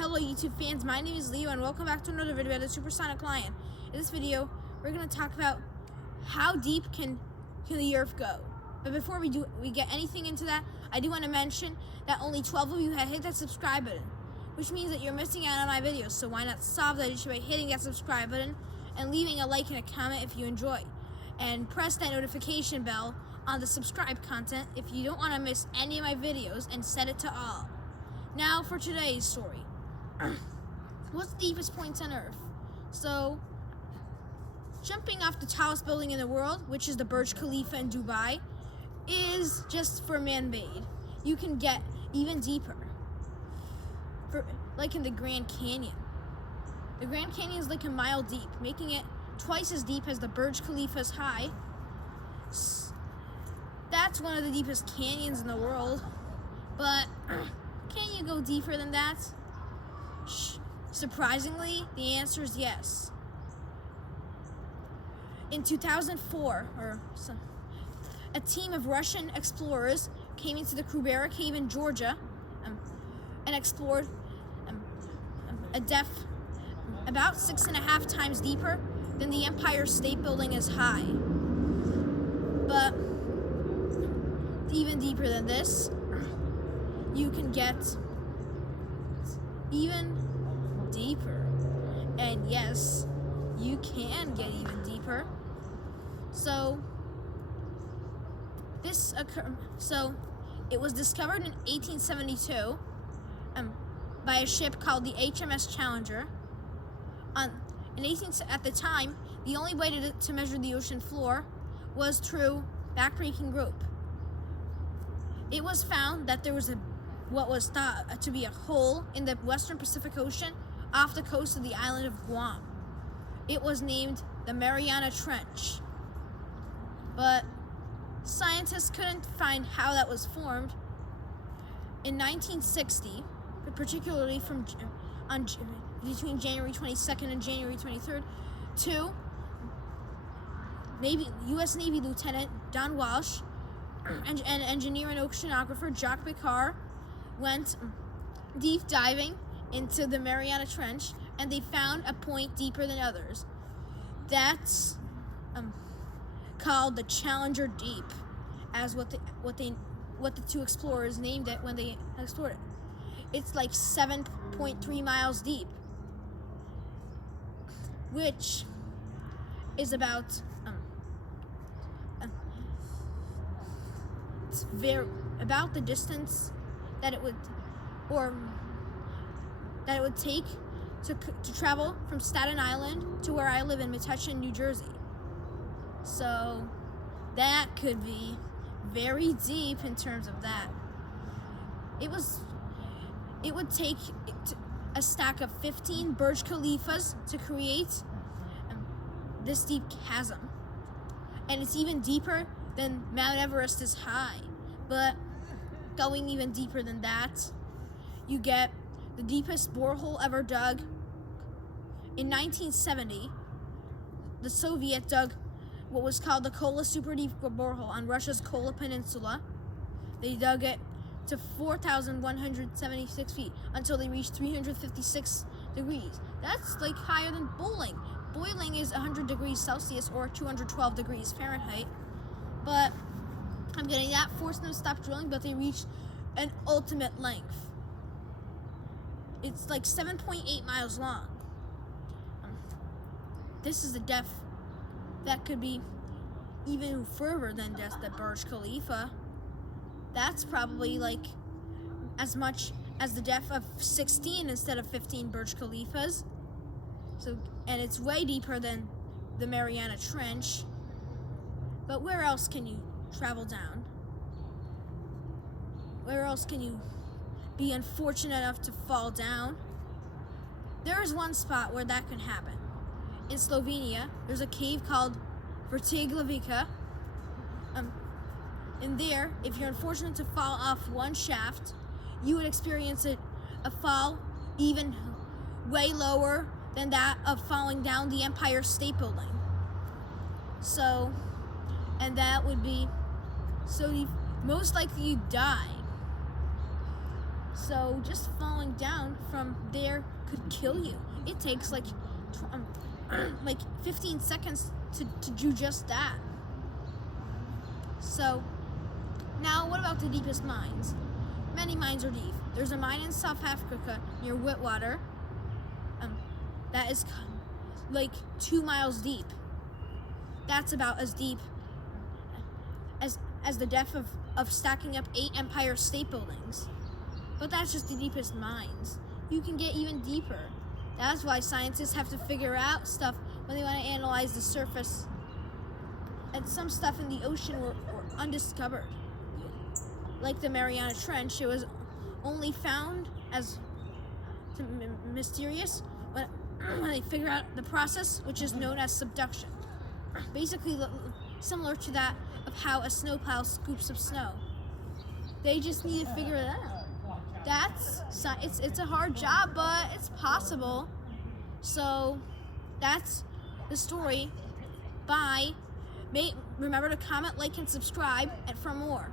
Hello YouTube fans, my name is Leo and welcome back to another video of the Supersonic Lion. In this video, we're going to talk about how deep can the Earth go. But before we get anything into that, I do want to mention that only 12 of you have hit that subscribe button, which means that you're missing out on my videos, so why not solve that issue by hitting that subscribe button and leaving a like and a comment if you enjoy. And press that notification bell on the subscribe content if you don't want to miss any of my videos, and set it to all. Now for today's story. What's the deepest points on Earth? So, jumping off the tallest building in the world, which is the Burj Khalifa in Dubai, is just for man-made. You can get even deeper, like in the Grand Canyon. The Grand Canyon is like a mile deep, making it twice as deep as the Burj Khalifa's high. That's one of the deepest canyons in the world, but can you go deeper than that? Surprisingly, the answer is yes. In 2004, a team of Russian explorers came into the Krubera Cave in Georgia and explored a depth about 6.5 times deeper than the Empire State Building is high. But even deeper than this, you can get even deeper. And yes, you can get even deeper. So it was discovered in 1872 by a ship called the HMS Challenger. At the time, the only way to measure the ocean floor was through backbreaking rope. It was found that there was what was thought to be a hole in the western Pacific Ocean off the coast of the island of Guam. It was named the Mariana Trench. But scientists couldn't find how that was formed. In 1960, particularly between January 22nd and January 23rd, U.S. Navy Lieutenant Don Walsh and engineer and oceanographer Jacques Picard went deep diving into the Mariana Trench, and they found a point deeper than others. That's called the Challenger Deep, as what the two explorers named it when they explored it. It's like 7.3 miles deep, which is about about the distance that it would take to travel from Staten Island to where I live in Metuchen, New Jersey. So that could be very deep in terms of that. It would take a stack of 15 Burj Khalifas to create this deep chasm. And it's even deeper than Mount Everest is high. But going even deeper than that, you get the deepest borehole ever dug. In 1970, the Soviet dug what was called the Kola Super Deep borehole on Russia's Kola Peninsula. They dug it to 4,176 feet until they reached 356 degrees. That's like higher than boiling. Boiling is 100 degrees Celsius or 212 degrees Fahrenheit. But I'm getting that, forced them to stop drilling, but they reached an ultimate length. It's like 7.8 miles long. This is the depth that could be even further than just the Burj Khalifa. That's probably like as much as the depth of 16 instead of 15 Burj Khalifas. And it's way deeper than the Mariana Trench. But where else can you travel down? Where else can you be unfortunate enough to fall down? There is one spot where that can happen. In Slovenia, there's a cave called Vrtiglavica. In there, if you're unfortunate to fall off one shaft, you would experience a fall even way lower than that of falling down the Empire State Building. And that would be most likely you die. So just falling down from there could kill you. It takes like 15 seconds to do just that. So now what about the deepest mines? Many mines are deep. There's a mine in South Africa near Whitwater that is like 2 miles deep. That's about as deep as the depth of stacking up 8 Empire State Buildings. But that's just the deepest mines. You can get even deeper. That's why scientists have to figure out stuff when they want to analyze the surface. And some stuff in the ocean were undiscovered. Like the Mariana Trench, it was only found as mysterious when they figure out the process, which is known as subduction. Basically similar to that of how a snowplow scoops up snow. They just need to figure it out. It's a hard job, but it's possible. So that's the story. Bye. Remember to comment, like, and subscribe, and for more.